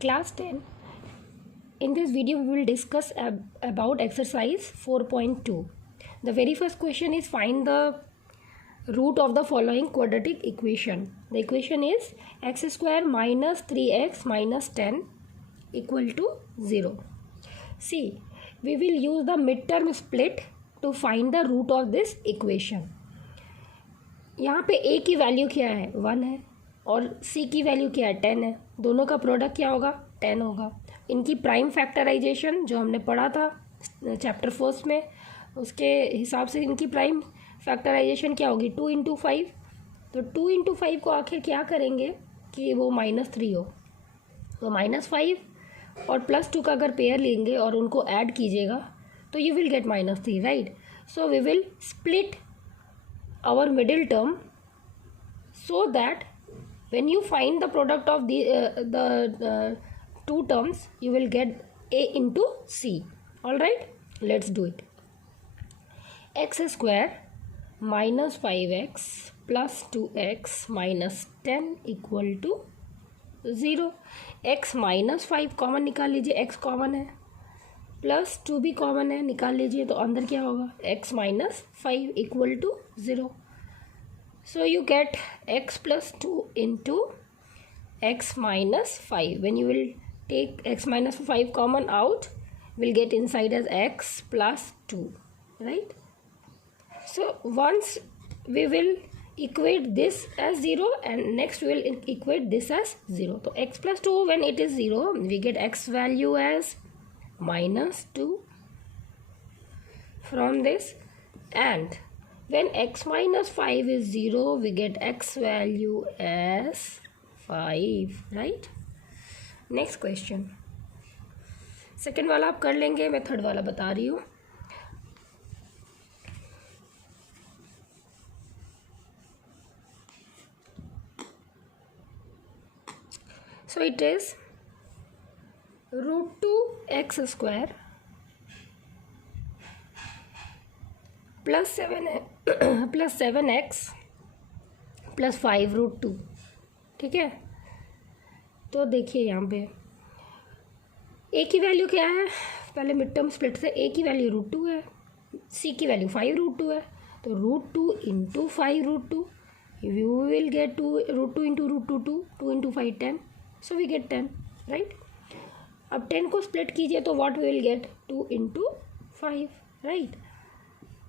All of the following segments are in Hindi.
Class 10. In this video we will discuss about exercise 4.2. The very first question is find the root of the following quadratic equation. The equation is x square minus 3x minus 10 equal to 0. See, we will use the midterm split to find the root of this equation. यहाँ पे a की वैल्यू क्या है 1 है और c की वैल्यू क्या है 10 है. दोनों का प्रोडक्ट क्या होगा 10 होगा. इनकी प्राइम फैक्टराइजेशन जो हमने पढ़ा था चैप्टर फर्स्ट में, उसके हिसाब से इनकी प्राइम फैक्टराइजेशन क्या होगी 2 इंटू 5. तो 2 इंटू 5 को आखिर क्या करेंगे कि वो -3 हो. तो -5 और +2 का अगर पेयर लेंगे और उनको ऐड कीजिएगा तो you will get -3, right. So we will split our middle term so that when you find the product of the two terms you will get a into c. All right, let's do it. X square minus 5x plus 2x minus 10 equal to 0. x minus 5 common निकाल लीजिए, x कॉमन है, +2 भी कॉमन है, निकाल लीजिए. तो अंदर क्या होगा x minus 5 equal to 0. So you get x plus 2 into x minus 5. When you will take x minus 5 common out, will get inside as x plus 2, right? So once we will equate this as 0 and next we will equate this as 0. So x plus 2 when it is 0, we get x value as -2 from this, and when x minus 5 is 0 we get x value as 5, right? Next question. Second वाला आप कर लेंगे, मैं थर्ड वाला बता रही हूँ. So it is √2x square plus 7x plus 5 √2. ठीक है. तो देखिए यहाँ पे a की वैल्यू क्या है, पहले मिड टर्म स्प्लिट से a की वैल्यू √2 है, c की वैल्यू 5 √2 है. तो √2 into 5 √2, you will get 2 into √2 2 into 5 10. So we get 10, right. अब 10 को स्प्लिट कीजिए तो what we will get 2 into 5, right.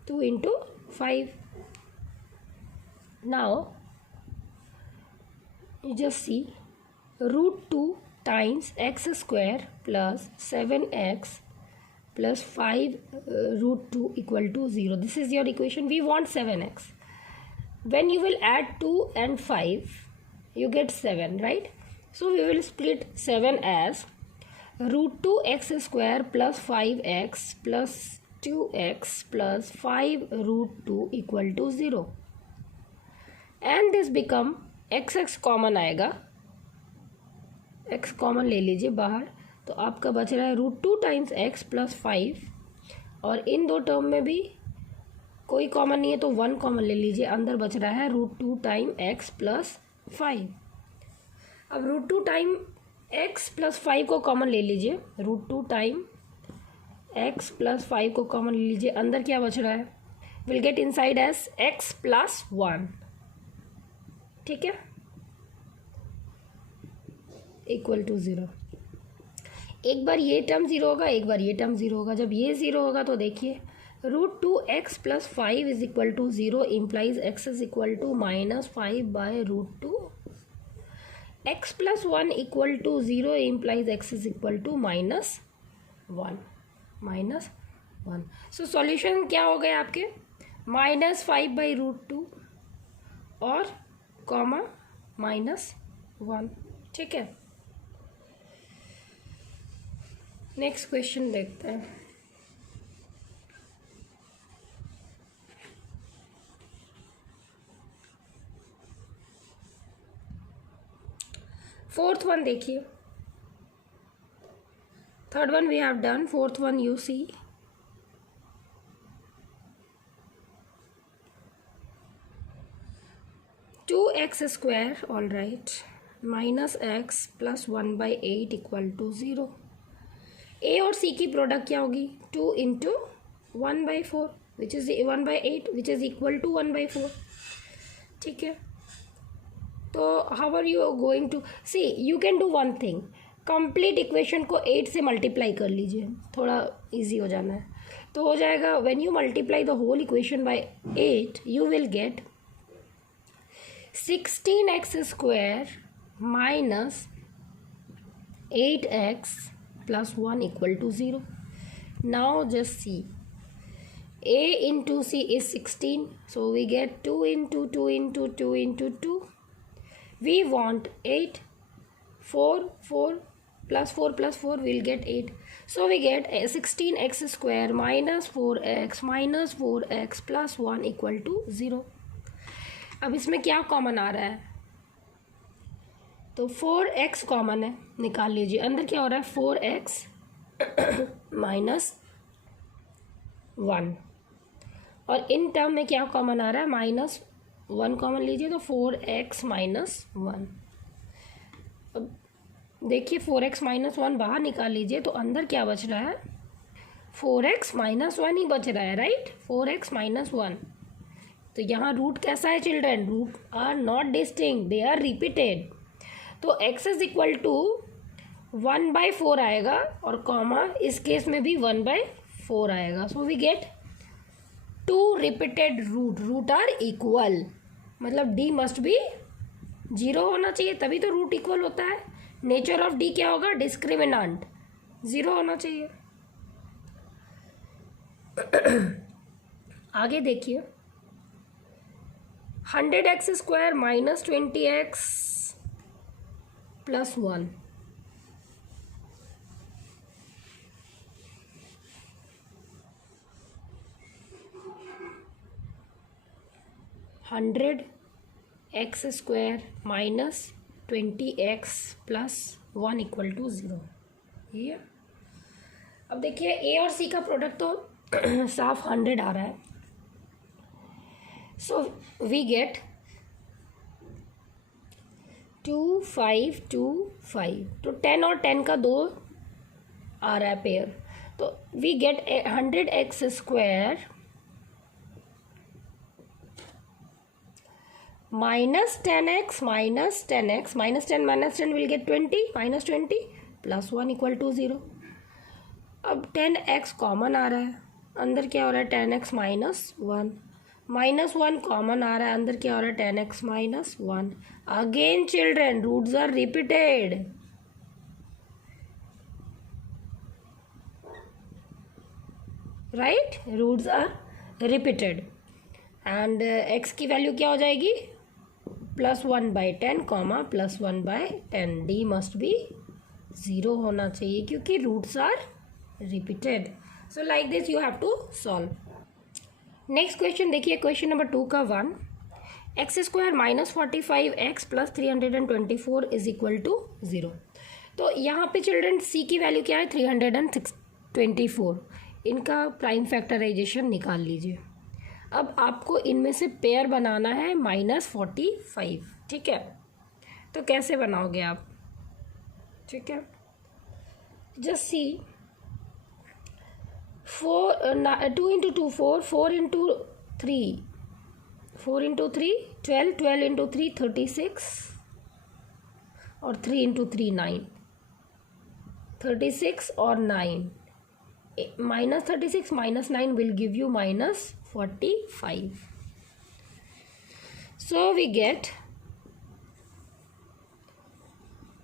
2 into 5. Now you just see √2 times x square plus 7x plus 5 √2 equal to 0. This is your equation. We want 7x. When you will add 2 and 5, you get 7, right? So we will split 7 as √2x square plus 5x plus 2x plus 5 √2 equal to 0. And this become x common आएगा, x कॉमन ले लीजिए बाहर. तो आपका बच रहा है √2 टाइम्स x प्लस 5, और इन दो टर्म में भी कोई कॉमन नहीं है तो 1 कॉमन ले लीजिए. अंदर बच रहा है √2 टाइम x प्लस 5. अब √2 टाइम x प्लस 5 को कॉमन ले लीजिए, √2 टाइम x प्लस 5 को कॉमन ले लीजिए. अंदर क्या बच रहा है, will get inside as x plus 1. ठीक है, इक्वल टू 0. एक बार ये टर्म 0 होगा, एक बार ये टर्म 0 होगा. जब ये 0 होगा तो देखिए √2x plus 5 is equal to 0 implies x is equal to -5 by √2. x plus 1 equal to 0 implies x is equal to -1. So solution क्या हो गए आपके -5 बाई √2 और कॉमा -1. ठीक है. नेक्स्ट क्वेश्चन देखते हैं. फोर्थ वन देखिए. Third one we have done, fourth one you see. 2x square, all right, minus X plus 1/8 equal to 0। A और सी की प्रोडक्ट क्या होगी? 2 into 1/4 which is 1/8 which is equal to 1/4। ठीक है, तो how are you going to see? You can do one thing, complete equation को 8 से मल्टीप्लाई कर लीजिए, थोड़ा इजी हो जाना है। तो हो जाएगा when you multiply the whole equation by 8 you will get 16x² minus 8x plus 1 equal to 0. Now just see, a into c is 16, so we get 2 into 2 into 2 into 2. We want 8. 4 plus 4 we'll get 8. So we get 16x² minus 4x plus 1 equal to 0. अब इसमें क्या कॉमन आ रहा है? तो 4x कॉमन है, निकाल लीजिए। अंदर क्या हो रहा है? 4x माइनस 1, और इन टर्म में क्या कॉमन आ रहा है? -1 कॉमन लीजिए, तो 4x माइनस 1। अब देखिए 4x माइनस 1 बाहर निकाल लीजिए, तो अंदर क्या बच रहा है? 4x माइनस 1 ही बच रहा है, राइट? 4x minus 1। तो यहाँ रूट कैसा है children? Root are not distinct, they are repeated. तो x इज इक्वल टू 1/4 आएगा, और कॉमा इस केस में भी 1/4 आएगा। So we get 2 repeated root are equal, मतलब d मस्ट बी 0 होना चाहिए, तभी तो रूट इक्वल होता है। नेचर ऑफ d क्या होगा? डिस्क्रिमिनेंट 0 होना चाहिए। आगे देखिए, 100x² minus 20x plus 1। $100x² minus 20x plus 1 equal to 0। ये अब देखिए ए और सी का प्रोडक्ट तो साफ 100 आ रहा है, सो वी गेट 2 5 2 5, तो 10 और 10 का 2 आ रहा है पेयर, तो we get 100x² minus 10x minus 10x minus 10 will get 20 minus 20 plus 1 equal to 0। अब 10x कॉमन आ रहा है, अंदर क्या हो रहा है? 10x माइनस 1 माइनस 1 कॉमन आ रहा है, अंदर क्या हो रहा है? 10x minus 1। Again children, roots are repeated, right? Roots are repeated, and x की वैल्यू क्या हो जाएगी? +1/10 कॉमा +1/10। d मस्ट बी 0 होना चाहिए क्योंकि roots are repeated. So like this you have to solve. Next question देखिए, क्वेश्चन नंबर 2 का 1, x² minus 45x plus 324 is equal to 0। तो यहाँ पे चिल्ड्रन c की वैल्यू क्या है? 324। इनका प्राइम फैक्टराइजेशन निकाल लीजिए। अब आपको इनमें से पेयर बनाना है -45, ठीक है? तो कैसे बनाओगे आप? ठीक है, just see, 2 into 2 4, 4 into 3 12, 12 into 3 36, और 3 इंटू 3 9, 36 और 9, -36 minus 9 will give you -45. So we get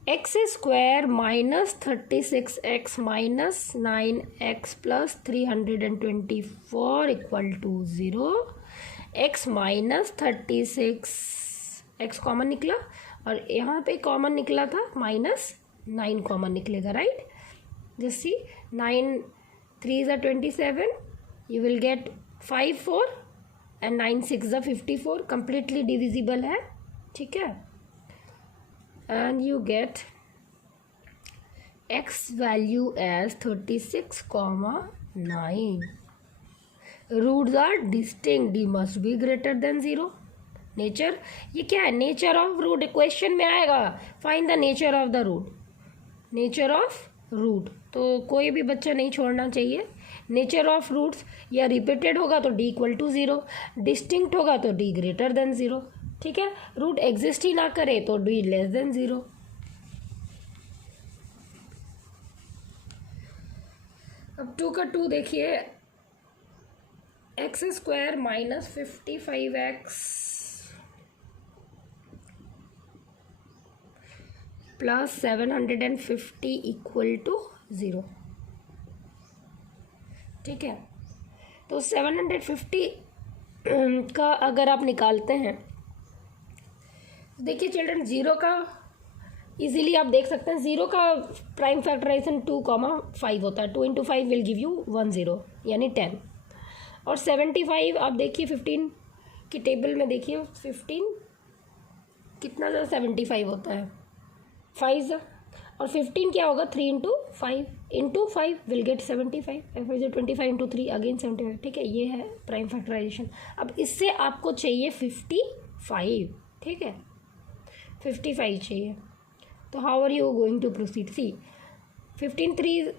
x² minus 36x minus 9x plus 324 equal to 0. x minus 36, x common निकला, और यहाँ पे कॉमन निकला था -9 कॉमन निकलेगा, right? Just see, 9 3s are 27, you will get 5 4, and 9 6 are 54, completely divisible है, ठीक है? And you get x value as 36, 9. Roots are distinct, d must be greater than 0. Nature, ये क्या है, नेचर ऑफ रूट, क्वेश्चन में आएगा find the nature of the root, nature of root, तो कोई भी बच्चा नहीं छोड़ना चाहिए। नेचर ऑफ रूट्स या रिपीटेड होगा तो D equal to zero, distinct होगा तो डी ग्रेटर देन ज़ीरो, ठीक है। रूट एग्जिस्ट ही ना करे तो डी लेस देन ज़ीरो। अब 2 का 2 देखिए, x square minus 55x plus 750 equal to 0, ठीक है। तो 750 का अगर आप निकालते हैं, देखिए चिल्ड्रन, ज़ीरो का इजीली आप देख सकते हैं, ज़ीरो का प्राइम फैक्टराइजेशन 2,5 होता है, 2 इंटू 5 विल गिव यू 10 यानी 10, और 75 आप देखिए 15 की टेबल में देखिए 15 कितना ज़्यादा 75 होता है, 5 और 15 क्या होगा 3 into 5 will get 75, 25 into 3 again 75, ठीक है। ये है प्राइम फैक्टराइजेशन। अब इससे आपको चाहिए 55, ठीक है, 55 चाहिए। तो how are you going to proceed, C 15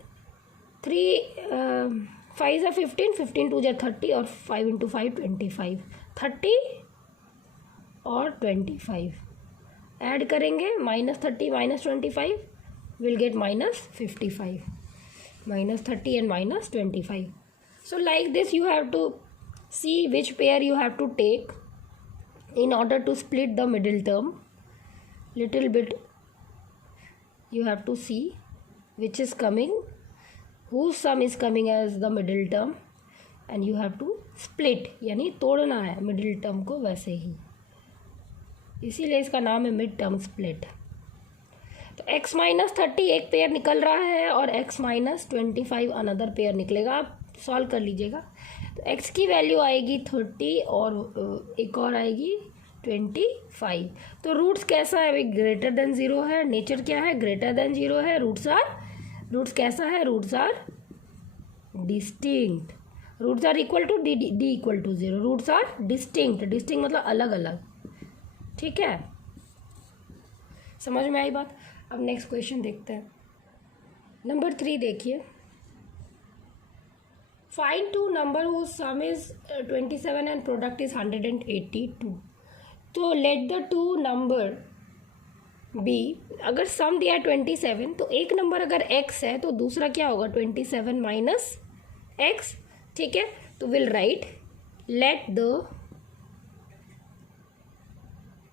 5 या 15, 15 2 या 30 और 5 इंटू 5 25, 30 और 25 ऐड करेंगे, -30 -25 will get -55, -30 and -25. So like this you have to see which pair you have to take in order to split the middle term. Little bit you have to see which is coming, whose sum is coming as the middle term, and you have to split, यानी तोड़ना है middle term को वैसे ही, इसीलिए इसका नाम है मिड टर्म स्प्लिट। तो x माइनस 30 एक पेयर निकल रहा है और x माइनस 25 अनदर पेयर निकलेगा, आप सॉल्व कर लीजिएगा। तो x की वैल्यू आएगी 30 और एक और आएगी 25। तो रूट्स कैसा है भाई, ग्रेटर देन ज़ीरो है, नेचर क्या है, ग्रेटर देन ज़ीरो है, रूट्स कैसा है, roots are distinct, roots are equal to D equal to zero, roots are distinct, distinct मतलब अलग अलग, ठीक है। समझ में आई बात। अब नेक्स्ट क्वेश्चन देखते हैं। नंबर 3 देखिए, find two number whose sum is 27 and product is 182। तो let the two number be, अगर सम दिया है 27 तो एक नंबर अगर x है तो दूसरा क्या होगा 27 माइनस x, ठीक है। तो will write let the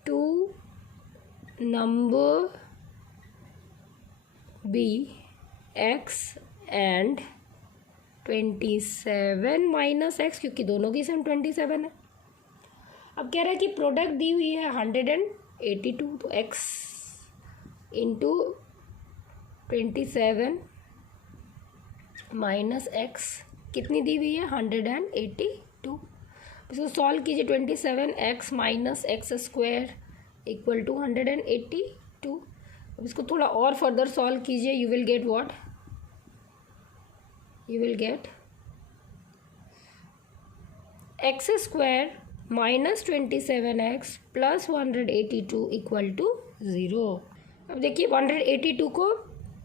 two number be x and 27 minus x, क्योंकि दोनों की सम 27 है। अब कह रहा है कि प्रोडक्ट दी हुई है 182, तो x इंटू 27 माइनस x कितनी दी हुई है 182। इसको सॉल्व कीजिए, 27x minus x square equal to 182। अब इसको थोड़ा और फर्दर सॉल्व कीजिए, you will get what, you will get x square minus 27x plus 182 equal to 0। अब देखिए 182 को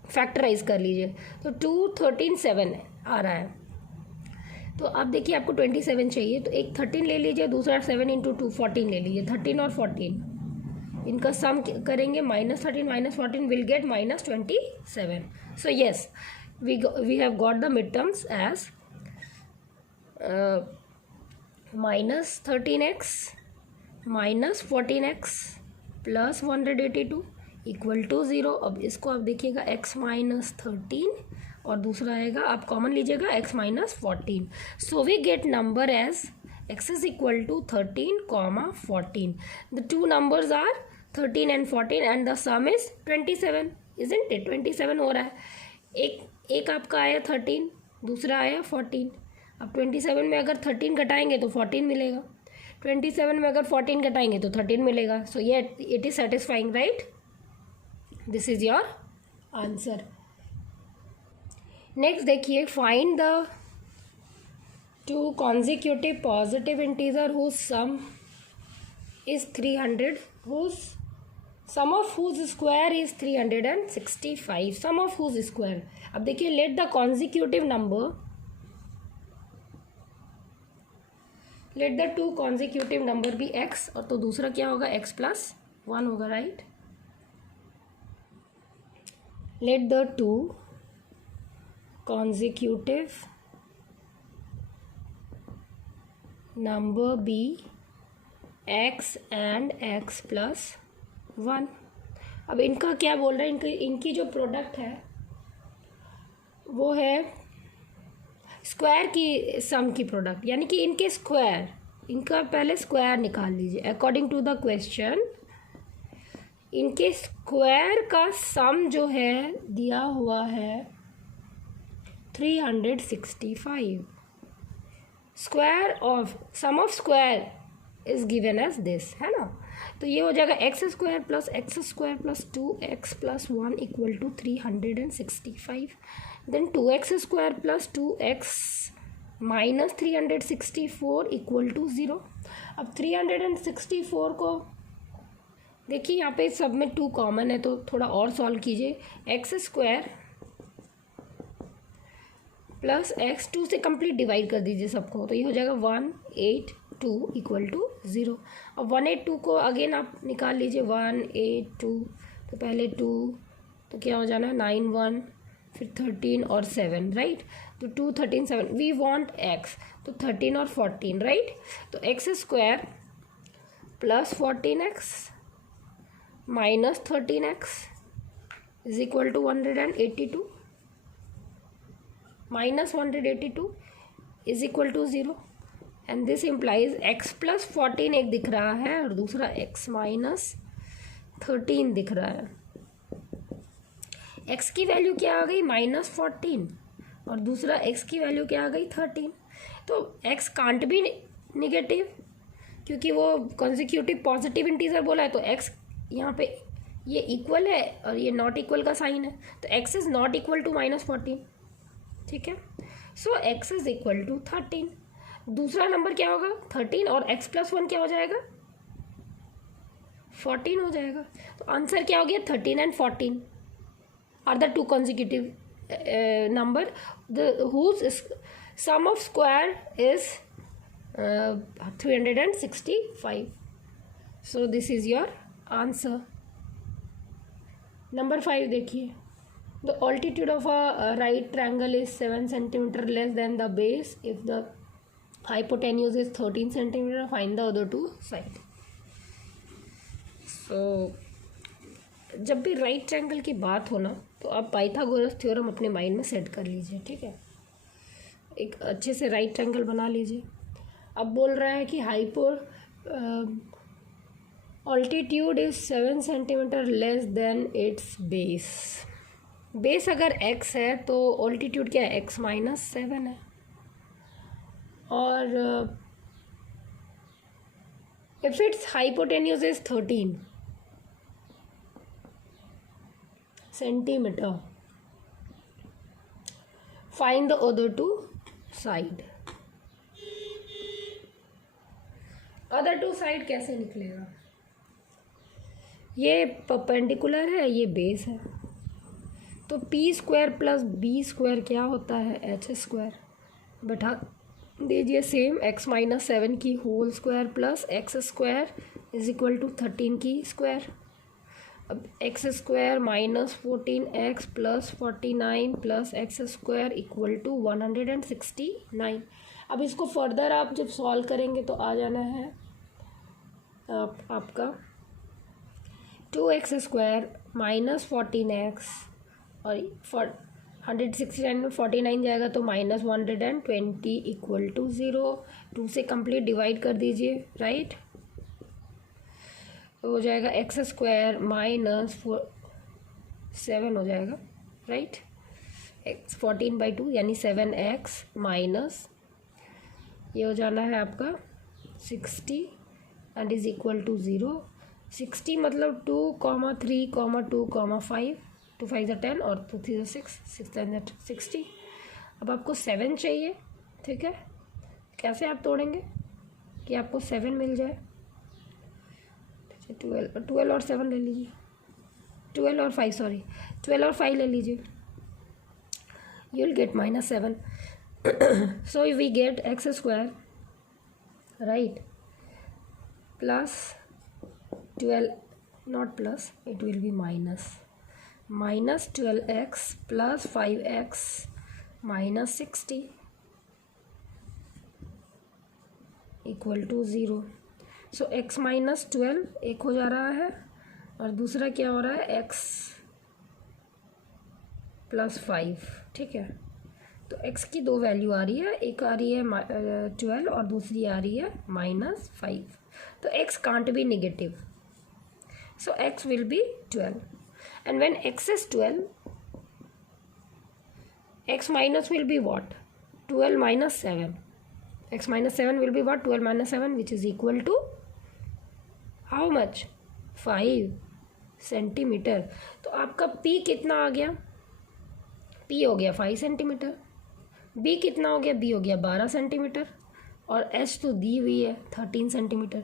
फैक्टराइज कर लीजिए, तो 2 13 7 आ रहा है। तो अब देखिए आपको 27 चाहिए, तो एक 13 ले लीजिए, दूसरा 7 इंटू 2 14 ले लीजिए, 13 और 14 इनका सम करेंगे, -13 minus 14 will get -27। So yes, we have got the mid terms as -13x minus 14x plus 182 equal to 0। अब इसको आप देखिएगा x माइनस 13 और दूसरा आएगा, आप कॉमन लीजिएगा x minus 14। So we get number as x is equal to 13, 14। The two numbers are 13 and 14 and the sum is 27, isn't it, 27 हो रहा है। एक आपका आया 13, दूसरा आया 14। अब 27 में अगर 13 घटाएंगे तो 14 मिलेगा, 27 में अगर 14 घटाएंगे तो 13 मिलेगा। सो ये it is satisfying, right, this is your answer. Next देखिए, find the two consecutive positive integer whose sum is 300, whose sum of whose square is 365, sum of whose square. अब देखिए, let the consecutive number, let the two consecutive number be x, और तो दूसरा क्या होगा, x plus 1 होगा, right. let the two consecutive number be x and x plus 1. अब इनका क्या बोल रहा है, इनकी जो प्रोडक्ट है वो है स्क्वायर की सम की प्रोडक्ट, यानी कि इनके स्क्वायर, इनका पहले स्क्वायर निकाल लीजिए. अकॉर्डिंग टू द क्वेश्चन इनके स्क्वायर का सम जो है दिया हुआ है 365. Square of sum of square is given as this, है ना. तो ये हो जाएगा x square plus 2x plus 1 equal to 365. Then 2x square plus 2x minus 364 equal to 0. अब 364 को देखिए, यहाँ पे सब में 2 कॉमन है तो थोड़ा और सॉल्व कीजिए. एक्स स्क्वायर प्लस एक्स 2 से कंप्लीट डिवाइड कर दीजिए सबको, तो ये हो जाएगा 182 इक्वल टू 0. अब 182 को अगेन आप निकाल लीजिए. 182 तो पहले 2 तो क्या हो जाना, 9 1 फिर 13 और 7, राइट. तो 2 13 7, वी वांट x, तो 13 और 14, राइट. तो x square plus 14x minus 13x is equal to 182 minus 182 is equal to 0. And this implies x plus 14 एक दिख रहा है और दूसरा x माइनस 13 दिख रहा है. x की वैल्यू क्या आ गई, माइनस 14, और दूसरा x की वैल्यू क्या आ गई, 13. तो x कांट बी निगेटिव क्योंकि वो कॉन्जिक्यूटिव पॉजिटिव इंटीजर बोला है. तो x यहाँ पे ये इक्वल है और ये नॉट इक्वल का साइन है, तो x is not equal to minus 14. ठीक है. So x is equal to 13. दूसरा नंबर क्या होगा, 13, और x प्लस 1 क्या हो जाएगा, 14 हो जाएगा. तो आंसर क्या हो गया, 13 and 14 are the two consecutive number whose sum of square is 365. so this is your answer. Number 5 देखिए. The altitude of a right triangle is 7 centimeter less than the base if the hypotenuse is 13 centimeter. Find the other two side. So जब भी राइट ट्रायंगल की बात हो ना, तो आप पाइथागोरस थ्योरम अपने माइंड में सेट कर लीजिए. ठीक है, एक अच्छे से राइट ट्रायंगल बना लीजिए. अब बोल रहा है कि altitude is 7 centimetre less than it's base. Base अगर x है तो ऑल्टीट्यूड क्या है, x माइनस 7 है. और if its hypotenuse is 13 centimetre, find the other two side. Other two side कैसे निकलेगा, ये परपेंडिकुलर है, ये बेस है, तो P square plus B square क्या होता है, एच स्क्वायर. बैठा दीजिए सेम, एक्स माइनस 7 की whole square plus x square is equal to 13 की स्क्वायर. अब x square minus 14x plus 49 plus x square equal to 169. अब इसको फर्दर आप जब सॉल्व करेंगे तो आ जाना है आपका 2x स्क्वायर माइनस 14x और 169 में 49 जाएगा तो माइनस 120 इक्वल टू 0. 2 से कंप्लीट डिवाइड कर दीजिए, राइट. तो हो जाएगा एक्स स्क्वायर माइनस 7 हो जाएगा, राइट. एक्स 14/2 यानी 7x माइनस ये हो जाना है आपका 60 एंड इज इक्वल टू 0. 60 मतलब 2, 3, 2, 5, 2 5 ज़ा 10 और 2 3 ज़ा 6, 6 10 ज़ा 60. अब आपको 7 चाहिए. ठीक है, कैसे आप तोड़ेंगे कि आपको 7 मिल जाए. 12 और 7 ले लीजिए, 12 और 5 सॉरी 12 और 5 ले लीजिए, you will get -7. So we get x square, right, plus 12, not plus, it will be minus 12x plus 5x minus 60 equal to 0. So x minus 12 एक हो जा रहा है और दूसरा क्या हो रहा है x प्लस 5. ठीक है, तो x की दो वैल्यू आ रही है, एक आ रही है 12 और दूसरी आ रही है -5. तो x can't B negative, so x will be 12, and when x is 12, x minus will be what? 12 minus 7. X minus 7 will be what? 12 minus 7, which is equal to how much? 5 centimetre. तो आपका P कितना आ गया? P हो गया 5 सेंटीमीटर. B कितना हो गया? B हो गया 12 सेंटीमीटर. और H तो दी हुई है 13 सेंटीमीटर.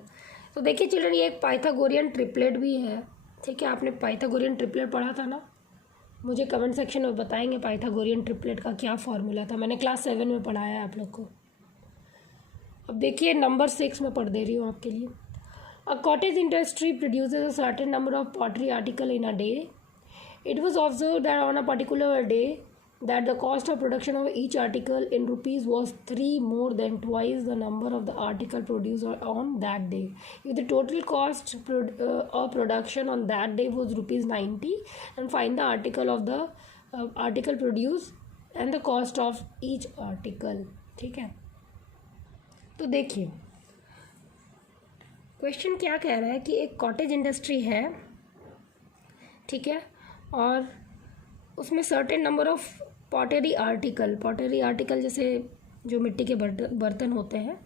तो देखिए चिल्ड्रन, ये एक पाइथागोरियन ट्रिपलेट भी है. ठीक है, आपने पाइथागोरियन ट्रिपलेट पढ़ा था ना? मुझे कमेंट सेक्शन में बताएंगे पाइथागोरियन ट्रिपलेट का क्या फॉर्मूला था. मैंने क्लास 7 में पढ़ाया है आप लोग को. अब देखिए नंबर 6 में पढ़ दे रही हूँ आपके लिए. A cottage industry produces a certain number of pottery article in a day. It was observe that on a particular day that the cost of production of each article in rupees was 3 more than twice the number of the article produced on that day. If the total cost of production on that day was rupees 90, and find the article of the article produced and the cost of each article. ठीक है, तो देखिए क्वेश्चन क्या कह रहा है कि एक कॉटेज इंडस्ट्री है, ठीक है, और उसमें certain number of pottery article जैसे जो मिट्टी के बर्तन होते हैं,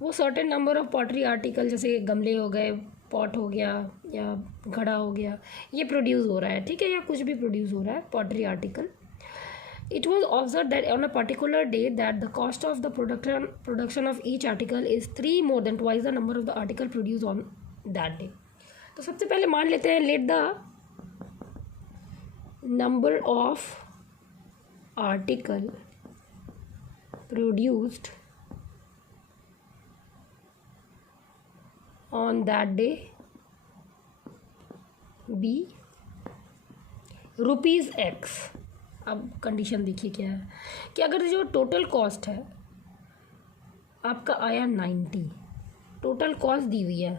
वो certain number of pottery article जैसे गमले हो गए, पॉट हो गया या घड़ा हो गया, ये प्रोड्यूस हो रहा है. ठीक है, या कुछ भी प्रोड्यूस हो रहा है pottery article. It was observe that on a particular day that the cost of the production of each article is 3 more than twice the number of the article produce on that day. तो सबसे पहले मान लेते हैं let the number of article produced on that day be ₹X. अब कंडीशन देखिए क्या है कि अगर जो टोटल कॉस्ट है आपका आया 90, टोटल कॉस्ट दी हुई है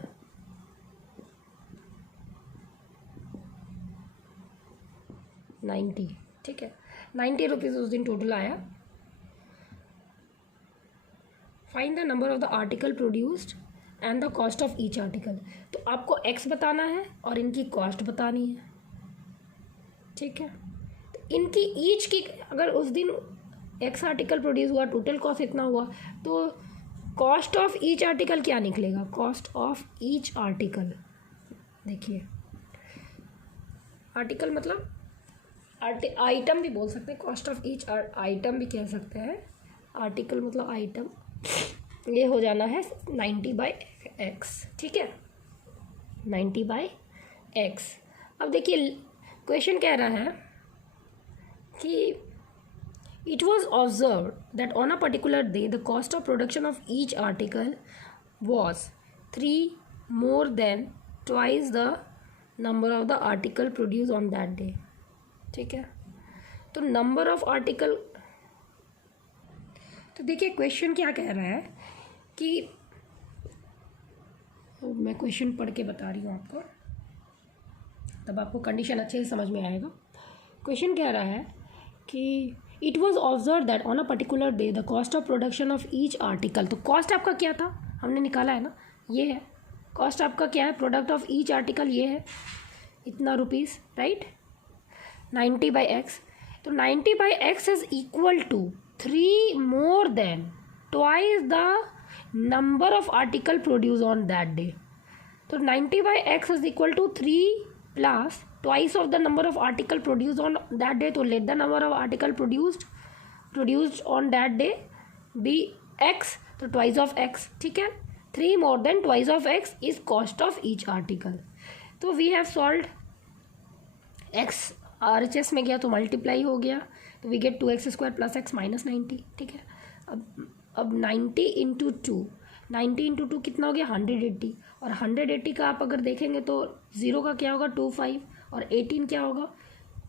90. ठीक है, 90 रुपीज़ उस दिन टोटल आया. Find the number of the article produced and the cost of each article. तो आपको x बताना है और इनकी कॉस्ट बतानी है. ठीक है, तो इनकी ईच की अगर उस दिन x आर्टिकल प्रोड्यूस हुआ, टोटल कॉस्ट इतना हुआ, तो कॉस्ट ऑफ ईच आर्टिकल क्या निकलेगा? Cost of each article. देखिए आर्टिकल मतलब आइटम भी बोल सकते हैं, कॉस्ट ऑफ ईच आइटम भी कह सकते हैं. आर्टिकल मतलब आइटम. ये हो जाना है 90/x. ठीक है, 90/x. अब देखिए क्वेश्चन कह रहा है कि it was observe that on a particular day the cost of production of each article was 3 more than twice the number of the article produced on that day. ठीक है, तो नंबर ऑफ आर्टिकल. तो देखिए क्वेश्चन क्या कह रहा है कि मैं क्वेश्चन पढ़ के बता रही हूँ आपको, तब आपको कंडीशन अच्छे से समझ में आएगा. क्वेश्चन कह रहा है कि it was observe that on a particular day the cost of production of each article. तो कॉस्ट आपका क्या था, हमने निकाला है ना, ये है कॉस्ट आपका. क्या है? प्रोडक्ट ऑफ ईच आर्टिकल ये है इतना रुपीज़, राइट, 90/x. तो 90/x is equal to 3 more than twice the number of article produced on that day. तो 90/x is equal to 3 plus twice of the number of article produced on that day. तो let the number of article produced on that day be x. तो twice of x. ठीक है, 3 more than twice of x is cost of each article. तो we have solve x RHS में गया तो मल्टीप्लाई हो गया, तो we get 2x² plus x minus 90। ठीक है, अब 90 इंटू 2 कितना हो गया 180, और 180 का आप अगर देखेंगे तो 0 का क्या होगा 25, और 18 क्या होगा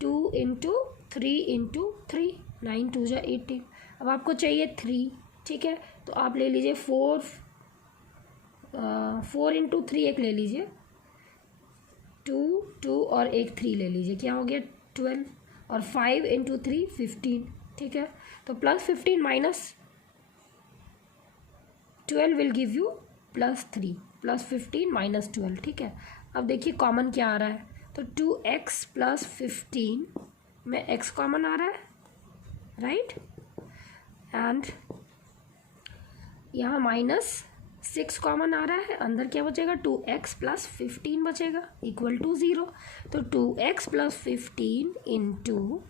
2 इंटू 3 इंटू 3, 9 2 जा 18। अब आपको चाहिए 3, ठीक है, तो आप ले लीजिए 4 इंटू 3 एक ले लीजिए, 2 और एक 3 ले लीजिए, क्या हो गया 12, और 5 इंटू 3 15। ठीक है, तो plus 15 minus 12 will give you plus 3, plus 15 minus 12। ठीक है, अब देखिए कॉमन क्या आ रहा है, तो 2x प्लस 15 में x कॉमन आ रहा है, राइट, एंड यहाँ माइनस 6 कॉमन आ रहा है, अंदर क्या बचेगा 2x प्लस 15 बचेगा इक्वल टू 0। तो 2x plus 15 into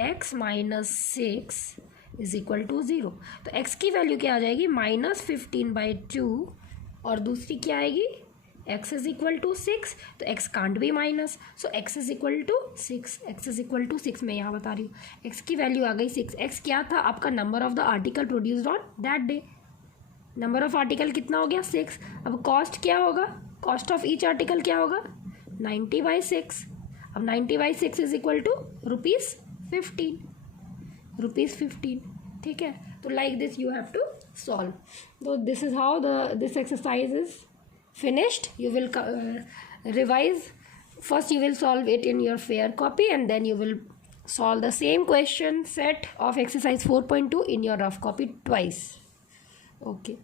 x minus 6 is equal to 0। तो x की वैल्यू क्या आ जाएगी -15/2, और दूसरी क्या आएगी x इज इक्वल टू 6, तो x can't be minus, so x is equal to 6, x is equal to 6 मैं यहाँ बता रही हूँ। x की वैल्यू आ गई 6। x क्या था आपका number of the article produced on that day, number of article कितना हो गया 6। अब कॉस्ट क्या होगा, कॉस्ट ऑफ ईच आर्टिकल क्या होगा 90/6। अब 90/6 इज इक्वल टू ₹15, ₹15। ठीक है, तो like this you have to solve. तो this is how this exercise is finished. You will revise first, you will solve it in your fair copy, and then you will solve the same question set of exercise 4.2 in your rough copy twice. Okay.